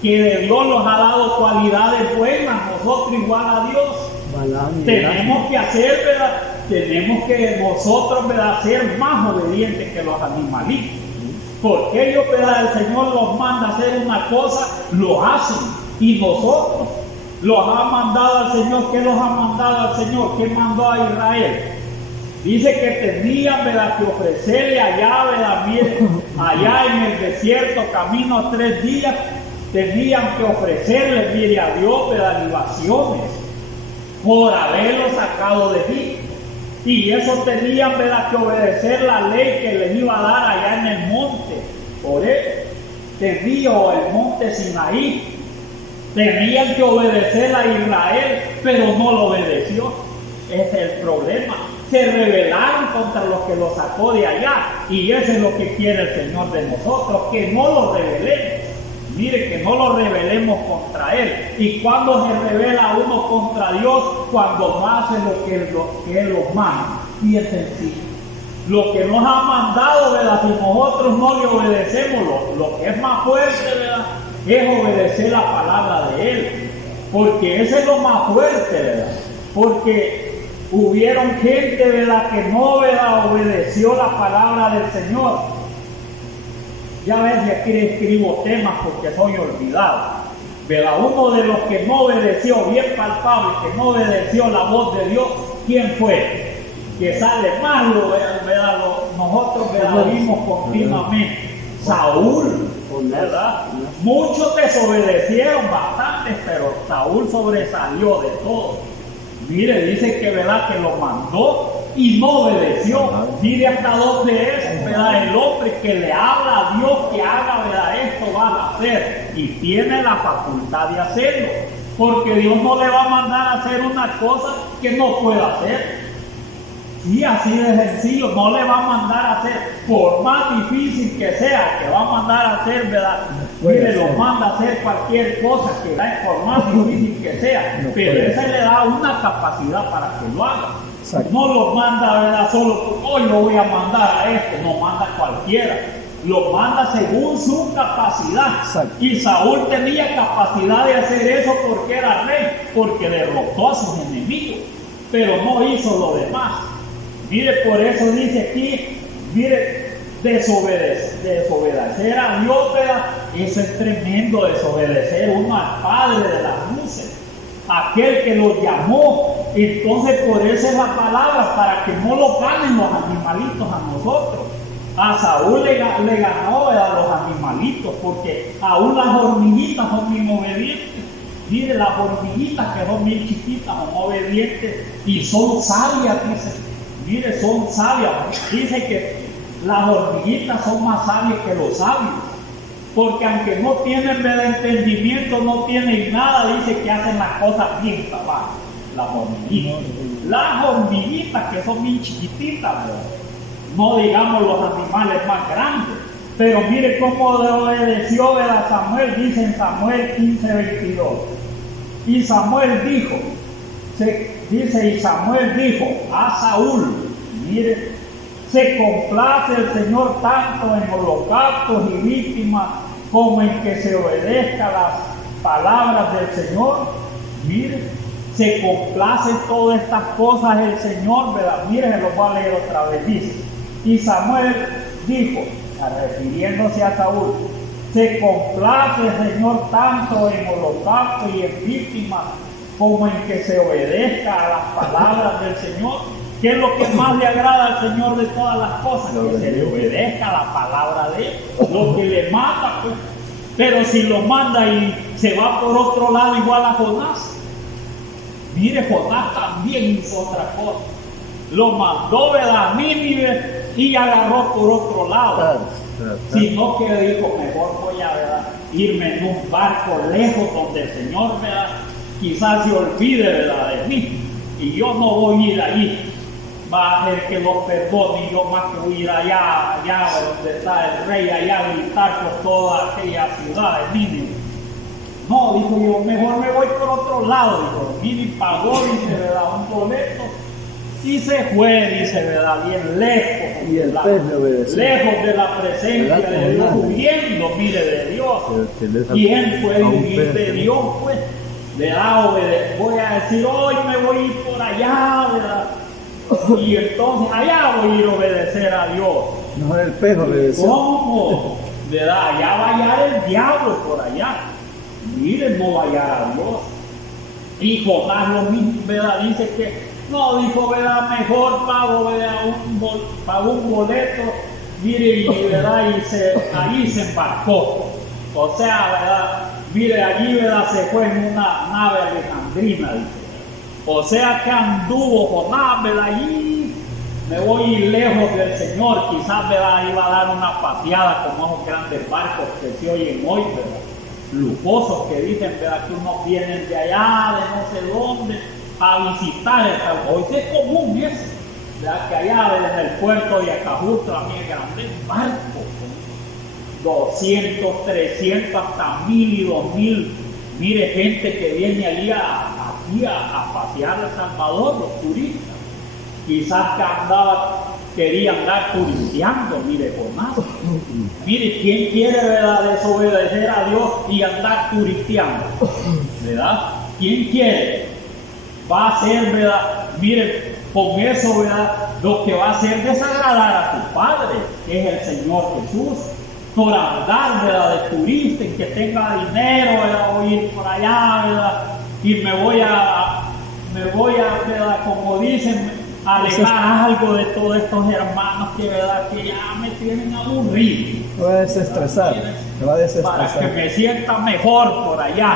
Que Dios nos ha dado cualidades buenas, nosotros igual a Dios. Tenemos que hacer, ¿verdad? Tenemos que nosotros, ¿verdad?, ser más obedientes que los animalitos. Porque ellos, ¿verdad?, el Señor los manda a hacer una cosa, lo hacen. Y nosotros los ha mandado al Señor. ¿Qué los ha mandado al Señor? ¿Qué mandó a Israel? Dice que tenían, ¿verdad?, que ofrecerle allá, ¿verdad?, miren, allá en el desierto, camino 3 días, tenían que ofrecerle, mire, a Dios, ¿verdad?, libaciones por haberlo sacado de Egipto. Y eso tenían, ¿verdad?, que obedecer la ley que les iba a dar allá en el monte, por el río, el monte Sinaí. Tenían que obedecer a Israel, pero no lo obedeció. Ese es el problema. Se rebelaron contra los que lo sacó de allá. Y eso es lo que quiere el Señor de nosotros, que no lo rebelemos. Mire, que no lo rebelemos contra Él. Y cuando se rebela uno contra Dios, cuando no hace lo que Él los manda. Y es sencillo. Lo que nos ha mandado, ¿verdad?, si nosotros no le obedecemos, lo que es más fuerte, ¿verdad?, es obedecer la palabra de Él. Porque ese es lo más fuerte, ¿verdad? Porque hubieron gente, ¿verdad?, que no, ¿verdad?, obedeció la palabra del Señor. Ya ves, y aquí escribo temas porque soy olvidado. ¿Verdad? Uno de los que no obedeció, bien palpable, que no obedeció la voz de Dios, ¿quién fue? Que sale malo, ¿verdad? Nosotros, ¿verdad?, lo vimos continuamente. Saúl, ¿verdad? Muchos desobedecieron, bastantes, pero Saúl sobresalió de todo. Mire, dice que, ¿verdad?, que lo mandó y no obedeció. Mire hasta dónde es, ¿verdad?, el hombre que le habla a Dios que haga, ¿verdad?, esto va a hacer, y tiene la facultad de hacerlo, porque Dios no le va a mandar a hacer una cosa que no pueda hacer. Y así de sencillo, no le va a mandar a hacer, por más difícil que sea, que va a mandar a hacer, ¿verdad? Mire, lo manda a hacer cualquier cosa, que por más difícil que sea, pero ese le da una capacidad para que lo haga. No lo manda, ¿verdad?, solo, hoy lo voy a mandar a esto, no manda a cualquiera. Lo manda según su capacidad. Y Saúl tenía capacidad de hacer eso porque era rey, porque derrotó a sus enemigos, pero no hizo lo demás. Mire, por eso dice aquí, mire, desobedecer a Dios, ¿verdad? Eso es tremendo, desobedecer uno al Padre de las luces, aquel que lo llamó. Entonces, por eso es la palabra, para que no lo ganen los animalitos a nosotros. A Saúl le ganó, ¿verdad?, a los animalitos, porque aún las hormiguitas son bien obedientes. Mire, las hormiguitas que son bien chiquitas son obedientes y son sabias, dice. Mire, son sabias. Dice que las hormiguitas son más sabias que los sabios. Porque aunque no tienen, ¿verdad?, entendimiento, no tienen nada, dice que hacen las cosas bien cabal. Las hormiguitas. Las hormiguitas que son bien chiquititas, ¿verdad? No digamos los animales más grandes. Pero mire cómo obedeció, ¿verdad?, Samuel. Dice en Samuel 15:22. Y Samuel dijo, y Samuel dijo a Saúl, mire, se complace el Señor tanto en holocaustos y víctimas como en que se obedezca las palabras del Señor. Mire, se complace en todas estas cosas el Señor, ¿verdad? Mire, se lo voy a leer otra vez. Dice, y Samuel dijo, refiriéndose a Saúl, se complace el Señor tanto en holocaustos y en víctimas como en que se obedezca a las palabras del Señor. ¿Qué es lo que más le agrada al Señor de todas las cosas? Que se le obedezca la palabra de Él, lo que le mata, pues. Pero si lo manda y se va por otro lado igual a Jonás, mire, Jonás también hizo otra cosa. Lo mandó, ¿verdad?, a Nínive y agarró por otro lado. Sino que dijo, mejor voy a, ¿verdad?, irme en un barco lejos donde el Señor, ¿verdad?, quizás se olvide, ¿verdad?, de mí. Y yo no voy a ir ahí. Va a hacer que los perdone, y yo más que voy a ir allá donde está el rey, allá a gritar por toda aquella ciudad de Nínive. No, dijo yo, mejor me voy por otro lado. Dijo, Nínive pagó, dice, ¿verdad?, un boleto y se fue, dice, ¿verdad?, bien lejos. Y el pez le obedeció. Lejos de la presencia de Dios, huyendo, mire, de Dios. ¿Quién puede huir de Dios, pues? Voy a decir, hoy me voy a ir por allá, ¿verdad? Y entonces allá voy a ir a obedecer a Dios. No, el pez obedeció. ¿Cómo? ¿Verdad? Allá va a hallar el diablo por allá. Miren, no va a hallar a Dios. Y Jonás lo mismo, ¿verdad? Dice que, no, dijo, ¿verdad?, mejor pago, ¿verdad?, pago un boleto, mire, y, ¿verdad?, y allí se embarcó. O sea, ¿verdad?, mire, allí, ¿verdad?, se fue en una nave alejandrina, dice. O sea que anduvo Jonás, ¿verdad?, allí me voy a ir lejos del Señor. Quizás, ¿verdad?, iba a dar una paseada como esos grandes barcos que se oyen hoy, ¿verdad?, lujosos, que dicen, ¿verdad?, que unos vienen de allá, de no sé dónde, a visitar el Salvador. Hoy es común eso, ¿verdad?, que allá, ¿verdad?, en el puerto de Acajutla, también grandes barcos, 200, 300, hasta 1000 y 2000. Mire, gente que viene allí aquí a pasear a El Salvador, los turistas. Quizás querían andar turisteando, mire, Jonás. Mire, ¿quién quiere, ¿verdad?, desobedecer a Dios y andar turisteando? ¿Verdad? ¿Quién quiere? Va a ser, ¿verdad? Mire, con eso, ¿verdad?, lo que va a hacer desagradar a tu Padre, que es el Señor Jesús. Por andar, ¿verdad?, de turista, y que tenga dinero, ¿verdad?, voy a ir por allá, ¿verdad?, y me voy a, ¿verdad?, como dicen, alejar algo de todos estos hermanos que, ¿verdad?, que ya me tienen aburrido. Me va a desestresar, me va a desestresar. Para que me sienta mejor por allá.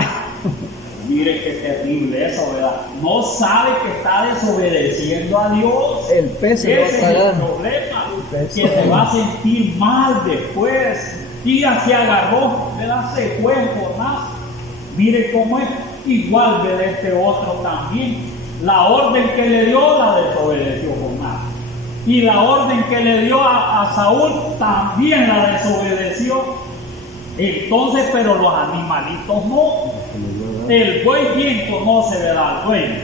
Mire qué terrible eso, ¿verdad? No sabe que está desobedeciendo a Dios. El pez se va a Ese pagar. es el problema, que se va a sentir mal después. Y así agarró, ¿verdad?, se fue en Jonás. Mire cómo es, igual de este otro también. La orden que le dio la desobedeció Jonás. Y la orden que le dio a Saúl también la desobedeció. Entonces, pero los animalitos no. El buey bien conoce, ¿verdad?, al dueño.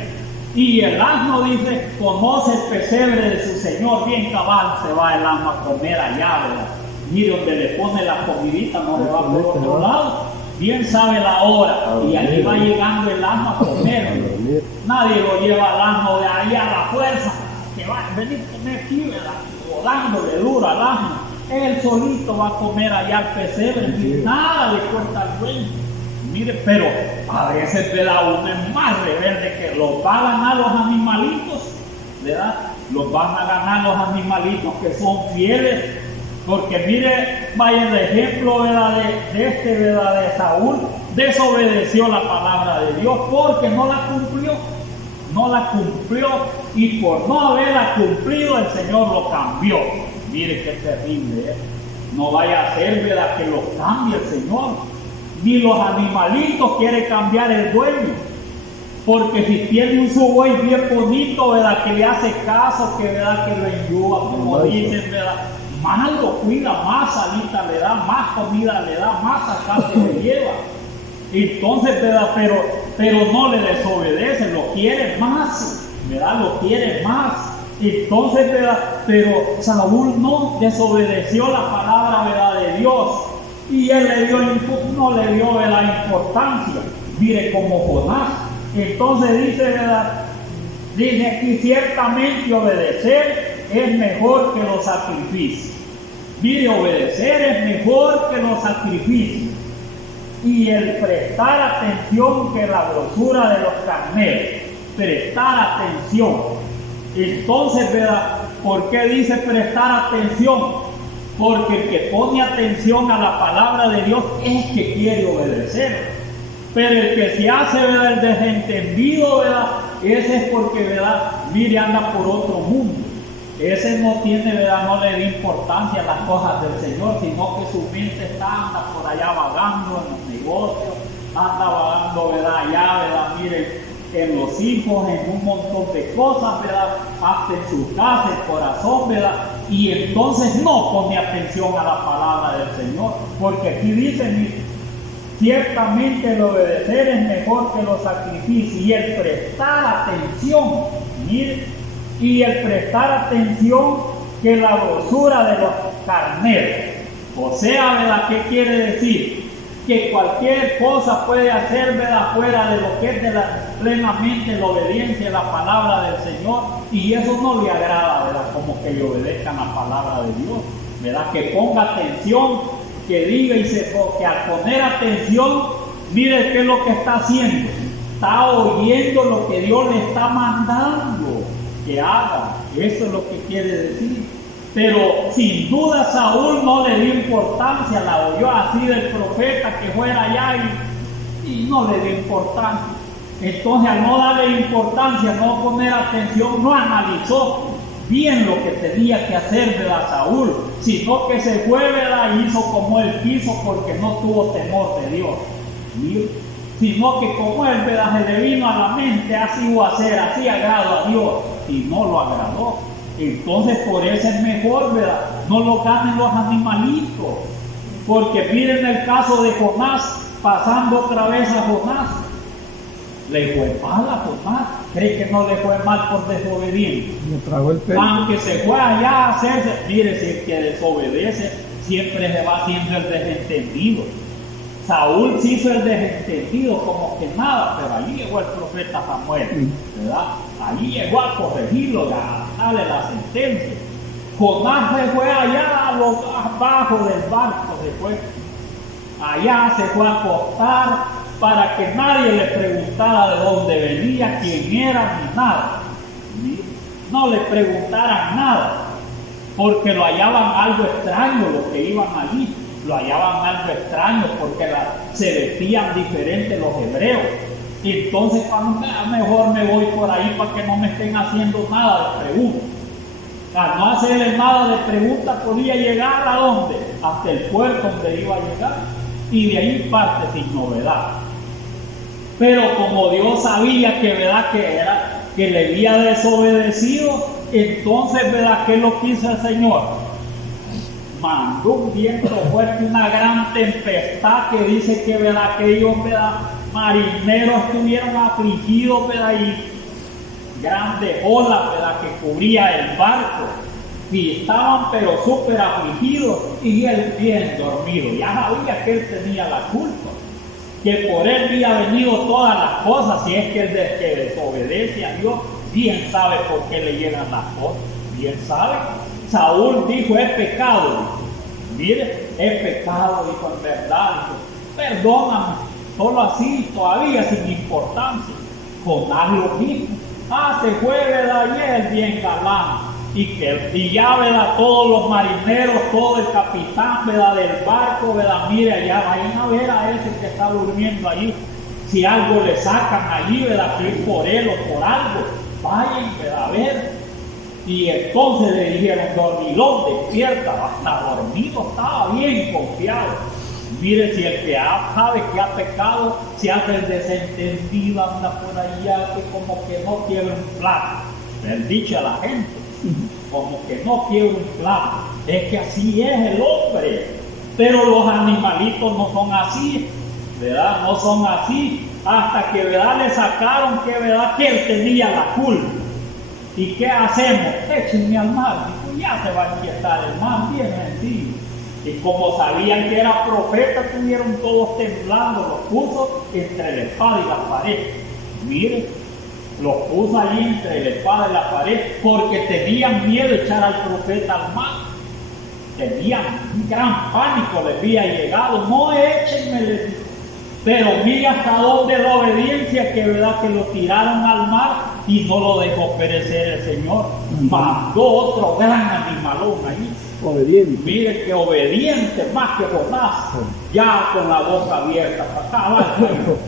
Y el asno, dice, conoce el pesebre de su señor, bien cabal se va el asno a comer allá, ¿verdad? Mire, donde le pone la comidita, no le va por otro lado. Bien sabe la hora, y allí va llegando el asno a comer. Nadie lo lleva al asno de ahí a la fuerza, que va a venir a comer aquí, ¿verdad?, o dándole duro al asno. Él solito va a comer allá al pesebre, y nada le cuesta al dueño. Mire, pero a veces, ¿verdad?, uno es más rebelde, que los va a ganar los animalitos, ¿verdad? Los van a ganar los animalitos que son fieles. Porque mire, vaya el ejemplo, ¿verdad?, ¿verdad?, de Saúl. Desobedeció la palabra de Dios porque no la cumplió. No la cumplió, y por no haberla cumplido, el Señor lo cambió. Mire qué terrible es. No vaya a ser, ¿verdad?, que lo cambie el Señor. Ni los animalitos quiere cambiar el dueño. Porque si tiene un su buey bien bonito, ¿verdad?, que le hace caso, que, ¿verdad?, que lo enyuga, como dicen, ¿verdad?, más lo cuida, más salita le da, más comida le da, más acá se le lleva. Entonces, ¿verdad?, pero no le desobedece, lo quiere más, ¿verdad?, lo quiere más. Entonces, ¿verdad?, pero Saúl no desobedeció la palabra, ¿verdad?, de Dios. Y él no le dio, ¿verdad?, importancia. Mire, como Jonás. Entonces dice, ¿verdad?, dice aquí, ciertamente obedecer es mejor que los sacrificios. Mire, obedecer es mejor que los sacrificios. Y el prestar atención que la grosura de los carneros. Prestar atención. Entonces, ¿verdad? ¿Por qué dice prestar atención? Porque el que pone atención a la palabra de Dios es que quiere obedecer. Pero el que se hace, ¿verdad?, el desentendido, ¿verdad?, ese es porque, ¿verdad?, mire, anda por otro mundo. Ese no tiene, ¿verdad?, no le da importancia a las cosas del Señor, sino que su mente anda por allá vagando en los negocios, anda vagando, ¿verdad?, allá, ¿verdad?, mire, en los hijos, en un montón de cosas, ¿verdad?, hasta en su casa, el corazón, ¿verdad?, y entonces no pone atención a la palabra del Señor, porque aquí dice, mire, ciertamente el obedecer es mejor que los sacrificios, y el prestar atención, mire, y el prestar atención que la grosura de los carneros. O sea, ¿verdad?, ¿qué quiere decir? Que cualquier cosa puede hacer, ¿verdad?, fuera de lo que es plenamente la obediencia a la palabra del Señor, y eso no le agrada, ¿verdad?, como que le obedezcan la palabra de Dios, ¿verdad?, que ponga atención, que diga que al poner atención, mire qué es lo que está haciendo, está oyendo lo que Dios le está mandando que haga. Eso es lo que quiere decir. Pero sin duda Saúl no le dio importancia, la oyó así del profeta que fuera allá y no le dio importancia. Entonces, al no darle importancia, no poner atención, no analizó bien lo que tenía que hacer, ¿verdad?, Saúl, sino que se fue, ¿verdad?, y hizo como él quiso, porque no tuvo temor de Dios, ¿sí? Sino que como él, ¿verdad?, se le vino a la mente, así iba a hacer, así agrado a Dios, y no lo agradó. Entonces, por eso es mejor, ¿verdad?, no lo ganen los animalitos, porque miren el caso de Jonás, pasando otra vez a Jonás, le fue mal a Jonás. ¿Cree que no le fue mal por desobediente? Me tragó el pelo. Aunque se fue allá a hacerse, mire, si el que desobedece siempre se va haciendo el desentendido. Saúl se hizo el desentendido como que nada, pero allí llegó el profeta Samuel, ¿verdad? Allí llegó a corregirlo, a darle la sentencia. Jonás se fue allá abajo del barco, se fue. Allá se fue a acostar, para que nadie le preguntara de dónde venía, quién era, ni nada. No le preguntaran nada, porque lo hallaban algo extraño los que iban allí, lo hallaban algo extraño porque se vestían diferentes los hebreos. Y entonces, mejor me voy por ahí para que no me estén haciendo nada de preguntas. Al no hacerle nada de preguntas, podía llegar a dónde, hasta el puerto donde iba a llegar, y de ahí parte sin novedad. Pero como Dios sabía que, ¿verdad?, que le había desobedecido, entonces, ¿verdad?, ¿qué lo quiso el Señor? Mandó un viento fuerte, una gran tempestad, que dice que, ¿verdad?, que ellos, ¿verdad?, marineros estuvieron afligidos, ¿verdad?, y grandes olas, ¿verdad?, que cubría el barco, y estaban pero súper afligidos, y él bien dormido. Ya sabía que él tenía la culpa, que por él había venido todas las cosas. Si es que el que desobedece a Dios, bien sabe por qué le llegan las cosas, bien sabe. Saúl dijo, es pecado. Mire, es pecado, dijo, en verdad, dijo, perdóname, solo así, todavía sin importancia. Jonás lo mismo. Se fue, ¿verdad?, y él bien galán. Y ya, ¿verdad?, todos los marineros, todo el capitán, ¿verdad?, del barco, ¿verdad?, mire, allá vayan a ver a ese que está durmiendo allí. Si algo le sacan allí, ¿verdad?, que es por él o por algo, vayan, ¿verdad?, a ver. Y entonces le dijeron, dormilón, despierta. Hasta dormido estaba, bien confiado. Mire, si el que sabe que ha pecado, se hace el desentendido, anda por allá, que como que no quiere un plato. Le han dicho a la gente, como que no quiere un plato. Es que así es el hombre. Pero los animalitos no son así, ¿verdad? No son así. Hasta que, ¿verdad?, le sacaron que, ¿verdad?, que él tenía la culpa. ¿Y qué hacemos? Échenme al mar. Dijo, ya se va a inquietar el mar, bien sencillo. Y como sabían que era profeta, estuvieron todos temblando, los puso entre la espada y la pared. Mire, los puso allí entre la espada y la pared, porque tenían miedo de echar al profeta al mar. Tenían un gran pánico, les había llegado. No, échenme, les dijo. Pero mire hasta dónde la obediencia, que verdad que lo tiraron al mar, y no lo dejó perecer el Señor. Mandó otro gran animalón ahí. Obediente. Mire que obediente más que Jonás, ya con la boca abierta para acá abajo.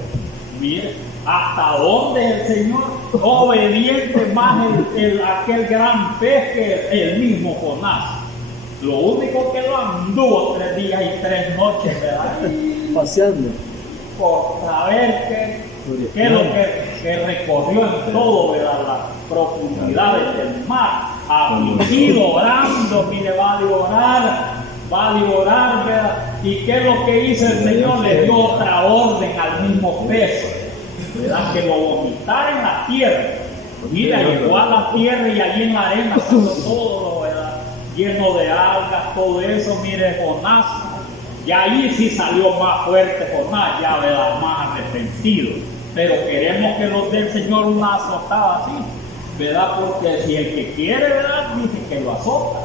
Mire, hasta dónde el Señor, obediente más aquel gran pez que el mismo Jonás. Lo único que lo anduvo 3 días y 3 noches, ¿verdad? Paseando. Por saber qué es lo que recorrió en todo, ¿verdad? Las profundidades del mar, afligido, orando, mire, va a llorar, ¿verdad? ¿Y qué es lo que hizo el Señor? Le dio otra orden al mismo pez, ¿verdad? Que lo vomitara en la tierra. Mira, llegó a la tierra y allí en la arena todo, ¿verdad? Lleno de algas, todo eso, mire, Jonás. Y ahí sí salió más fuerte Jonás, ya, ¿verdad? Más arrepentido. Pero queremos que nos dé el Señor una azotada así, ¿verdad? Porque si el que quiere, ¿verdad? Dice que lo azota.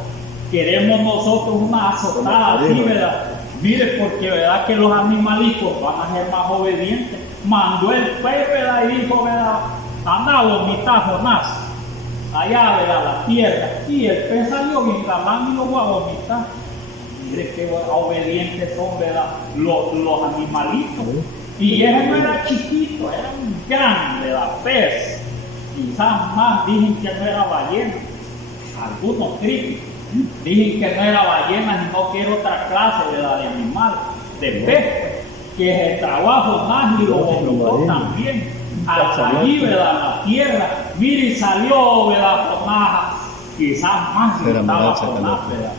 Queremos nosotros una azotada así, ¿verdad? Mire, porque, ¿verdad? Que los animalitos van a ser más obedientes. Mandó el pez, ¿verdad? Y dijo, ¿verdad? Anda a vomitar, Jonás. Allá, ¿verdad? La tierra. Y el pez salió bien galán y lo va a vomitar. Mire qué obedientes son, ¿verdad? Los animalitos. Y ese no era chiquito, era un gran, ¿verdad? Pez. Quizás más dicen que no era ballena. Algunos críticos dicen que no era ballena, sino que era otra clase, ¿verdad? De animal, de pez. Que el trabajo más y lo vomitó también. Allí, ¿verdad? La tierra. Mire, y salió, ¿verdad? Jonás. Quizás más gritaba Jonás, ¿verdad?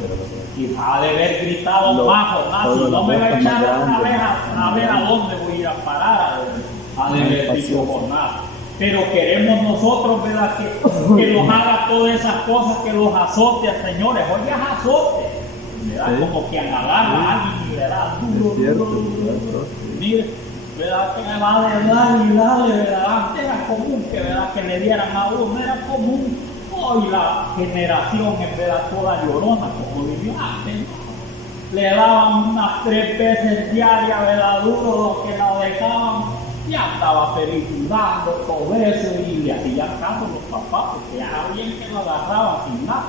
Quizás ha de haber gritado más Jonás. Si no me va a echar otra vez a ver a dónde voy a ir a parar. Ha de haber dicho Jonás. Pero queremos nosotros, ¿verdad? Que los haga todas esas cosas, que los azote, señores. Oye, azote, ¿verdad? Sí. Como que agarra a alguien y le da duro. Mire, ¿verdad? Que me va a darle, ¿verdad? Antes era común que, ¿verdad? Que le dieran a uno, era común. Hoy la generación es, ¿verdad? Toda llorona, como vivió antes, ¿no? Le daban unas 3 veces diarias, ¿verdad? Duro, lo que la dejaban. Ya estaba feliz jugando, todo eso, y le hacían caso los papás, porque ya bien que lo agarraban sin nada.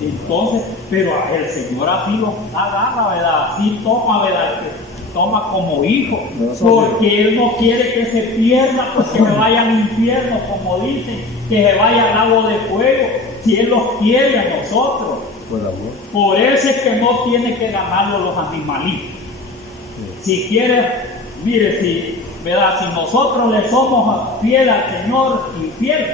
Entonces, pero el Señor así lo agarra, ¿verdad? Así toma, ¿verdad? Toma como hijo, porque Él no quiere que se pierda, pues que se vaya al infierno, como dicen, que se vaya al lago de fuego, si Él los quiere a nosotros. Por eso es que no tiene que ganarlo los animalitos. Si quiere, mire, ¿verdad? Si nosotros le somos fieles al Señor y fieles,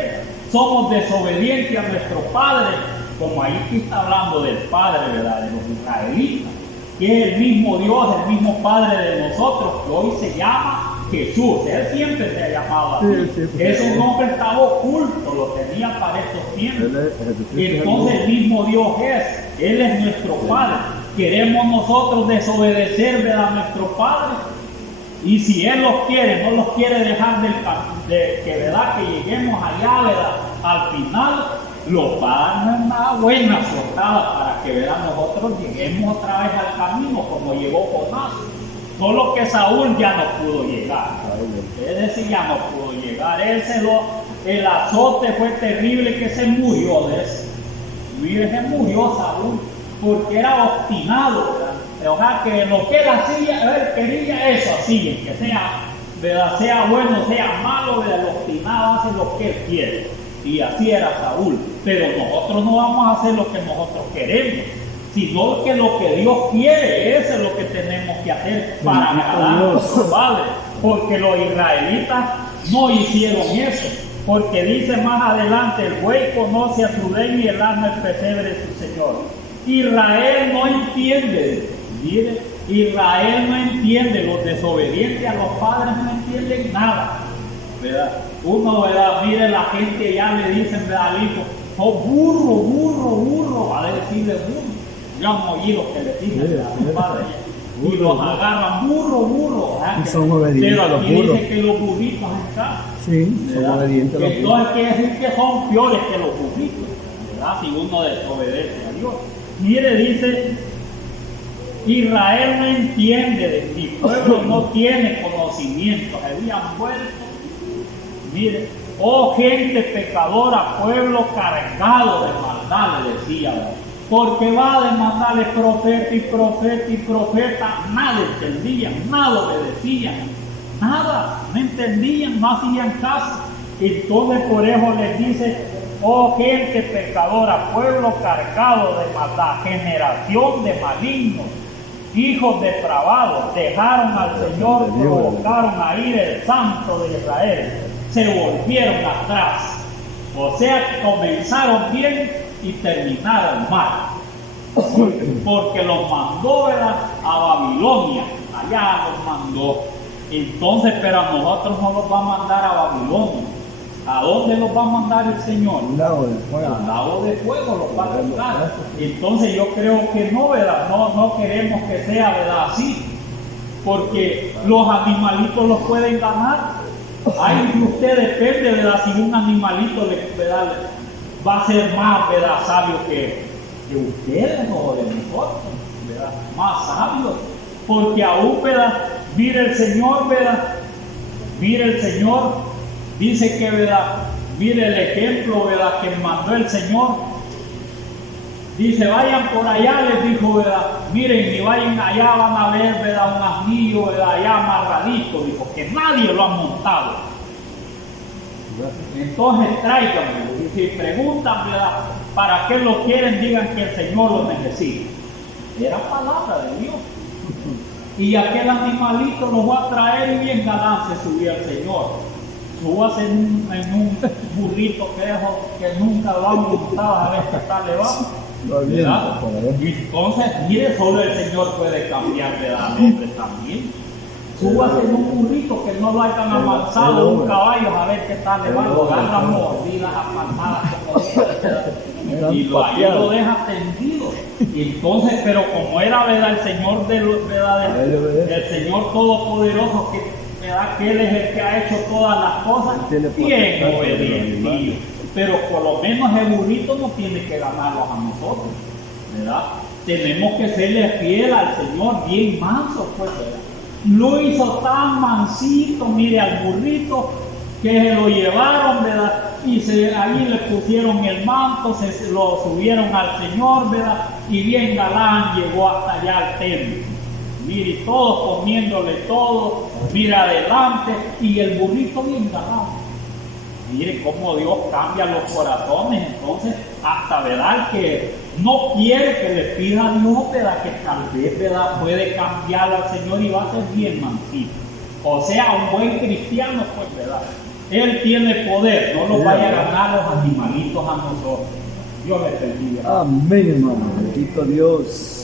somos desobedientes a nuestro Padre, como ahí que está hablando del Padre, ¿verdad? De los israelitas, que es el mismo Dios, el mismo Padre de nosotros, que hoy se llama Jesús. Él siempre se ha llamado así. Ese nombre estaba oculto, lo tenía para estos tiempos. Entonces el mismo Dios Él es nuestro Padre. Queremos nosotros desobedecer, ¿verdad? A nuestro Padre. Y si Él los quiere, no los quiere dejar que, ¿verdad? Que lleguemos allá, ¿verdad? Al final, los va a dar una buena azotada para que, ¿verdad? Nosotros lleguemos otra vez al camino como llegó Jonás. Solo que Saúl ya no pudo llegar. Es decir, ya no pudo llegar. El azote fue terrible, que se murió de eso. Mire, se murió Saúl porque era obstinado, ¿verdad? O sea, que lo que él hacía, él quería eso así, que sea, ¿verdad? Sea bueno, sea malo, ¿verdad? El obstinado hace lo que él quiere. Y así era Saúl. Pero nosotros no vamos a hacer lo que nosotros queremos, sino que lo que Dios quiere, eso es lo que tenemos que hacer para agradar a nuestro Padre. Porque los israelitas no hicieron eso. Porque dice más adelante, el buey conoce a su rey y el asno el pesebre de su Señor. Israel no entiende. Mire, Israel no entiende, los desobedientes a los padres no entienden nada, ¿verdad? Uno, ¿verdad? Mire, la gente ya le dicen, ¿verdad? Al hijo, oh, burro, va a decirle burro. Yo no oí lo que le dicen a los padres. Y los agarran, burro. Y son obedientes. Pero a los aquí burros. dice que los burritos están. Sí, son obedientes a los burros. Entonces quiere decir que son peores que los burritos, ¿verdad? Si uno desobedece a Dios. Mire, dice, Israel no entiende, mi pueblo no tiene conocimiento. Se habían vuelto, mire, Oh gente pecadora, pueblo cargado de maldad, le decía, ¿verdad? Porque va a demandarle profeta y profeta y profeta, nada entendían, nada obedecían, nada, no entendían, no hacían caso. Entonces por eso les dice, oh gente pecadora, pueblo cargado de maldad, generación de malignos, hijos depravados, dejaron al Señor, provocaron a ir el Santo de Israel, se volvieron atrás. O sea, comenzaron bien y terminaron mal. Porque los mandó, ¿verdad?, a Babilonia, allá los mandó. Entonces, pero a nosotros no los va a mandar a Babilonia. ¿A dónde los va a mandar el Señor? Al lago del fuego. Al lago de fuego los va a mandar. Entonces yo creo que no, ¿verdad? No queremos que sea, ¿verdad?, así. Porque los animalitos los pueden ganar. Ahí de usted depende, ¿verdad?, si un animalito ¿verdad?, va a ser más, ¿verdad?, sabio que ustedes o de nosotros, ¿verdad?, más sabios. Porque aún, ¿verdad?, mire el Señor, ¿verdad?, mire el Señor. Dice que, ¿verdad?, mire el ejemplo, ¿verdad?, que mandó el Señor. Dice, vayan por allá, les dijo, ¿verdad?, miren, y vayan allá, van a ver, ¿verdad?, un asnillo, ¿verdad?, allá amarradito, dijo, que nadie lo ha montado. Entonces tráiganlo, y si preguntan, ¿verdad?, para qué lo quieren, digan que el Señor lo necesita. Era palabra de Dios. Y aquel animalito lo va a traer y bien galán se subió el Señor. Súbase en un burrito que nunca lo han montado, a ver qué tal le va. ¿Verdad? Y entonces, mire, solo el Señor puede cambiar de edad al hombre también. Súbase en un burrito que no lo hayan avanzado, un caballo, a ver qué tal le va. Lo agarran mordidas, apartadas, y ahí lo deja tendido. Y entonces, pero como era, ¿verdad?, el Señor el Señor Todopoderoso, ¿verdad?, que Él es el que ha hecho todas las cosas, bien obediente. Pero por lo menos el burrito no tiene que ganarlos a nosotros, ¿verdad? Tenemos que serle fiel al Señor, bien manso, pues, ¿verdad? Lo hizo tan mansito, mire, al burrito, que se lo llevaron, ¿verdad?, y ahí le pusieron el manto, se lo subieron al Señor, ¿verdad?, y bien galán llegó hasta allá al templo. Mire, todos comiéndole todo, mira adelante, y el burrito bien galán. Mire cómo Dios cambia los corazones. Entonces, hasta, ¿verdad?, que no quiere que le pida a Dios, ¿verdad?, que tal vez, ¿verdad?, puede cambiarlo al Señor y va a ser bien mansito. O sea, un buen cristiano, pues, ¿verdad?, Él tiene poder, no lo vaya a ganar los animalitos a nosotros. Dios les bendiga. Amén, hermano. Bendito Dios.